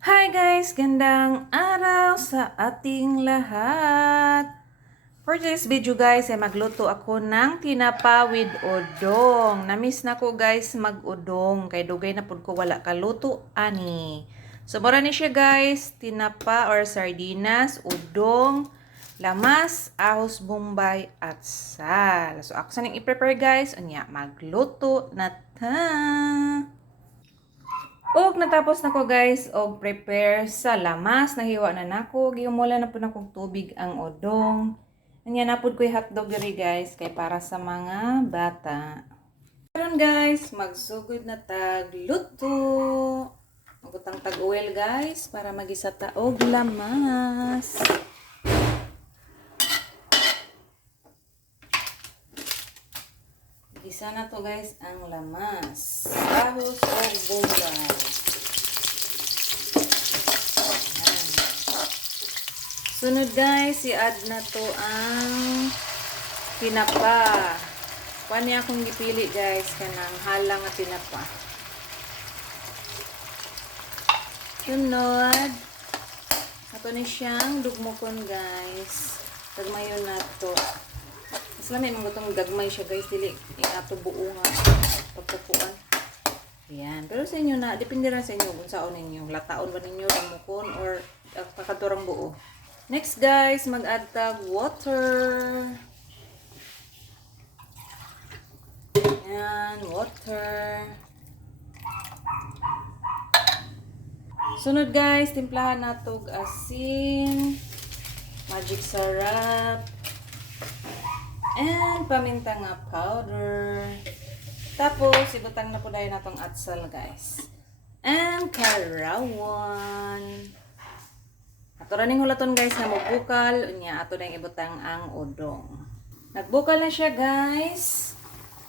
Hi guys! Gandang araw sa ating lahat! For this video guys, ay magluto ako ng tinapa with udong. Namiss na ko guys mag-udong. Kay dugay na pud ko wala kaluto ani. So mura ni siya guys, tinapa or sardinas, udong, lamas, ahos bombay, at sal. So ako sa ning i-prepare guys, unya magluto na ta! Og natapos na ko guys og prepare sa lamas, nahiwa na nako, gihumula na pud akong tubig ang udong. Anya na pud ko'y hotdog diri guys kay para sa mga bata. Karon guys, magsugod na tag luto. Magutang tag oil guys para magisa ta og lamas. Gisa na to guys ang lamas. Ahos og bombay. Sunod guys, i-add na to ang tinapa. Pani akong gipili guys kanang halang at tinapa. Sunod, ato ni siyang dugmokon guys. Tagmayon na to. Mas lamay mga itong gagmay siya guys, dili ato buo nga pagpupuan. Ayan. Pero sa inyo na, depende rin sa inyo kung saan ninyo. Lataon ba ninyo, damukon, or kakaturang buo. Next guys, mag-add tag water. Ayan, water. Sunod guys, timplahan na tog asin, magic sarap, and paminta nga powder. Tapos, ibutang na po dahil natong atsal guys. And karawan. Ato raning hulaton guys na magbukal. Unya, ato na ibutang ang udong. Nagbukal na siya guys.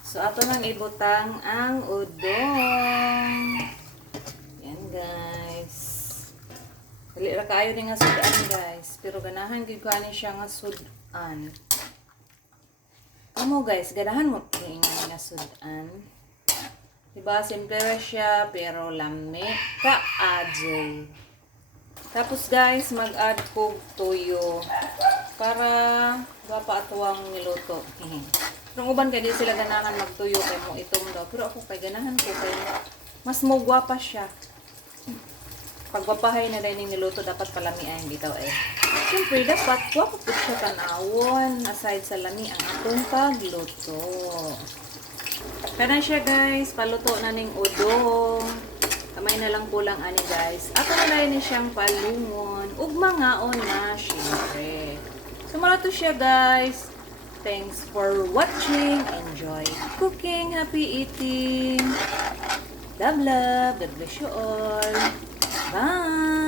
So, ato nang ibutang ang udong. Yan guys. Dali ra kaayo ni nga sudan guys. Pero ganahan gid ko ani siya nga sudan. Amo guys, ganahan mo nga sudan. Diba, simple ra siya pero lami ka adyo. Tapos guys, mag-add ko toyo para gwapa atuang niluto. Pero uban kay di sila ganahan magtuyo kay mo itong daw. Pero ako kay ganahan ko kay mas mo gwapa siya. Pag gwapahay na dahil niluto, dapat palamian bitaw eh. Siyempre, dapat gwapa po siya tanawon aside sa lami ang atong pagluto. Kaya siya guys, paluto na ning udong. Kamay na lang kulang ani guys. Ato na lang ni siyang palungon. Ug mangaon na syempre. So malato siya guys. Thanks for watching. Enjoy cooking. Happy eating. Love, love. God bless you all. Bye!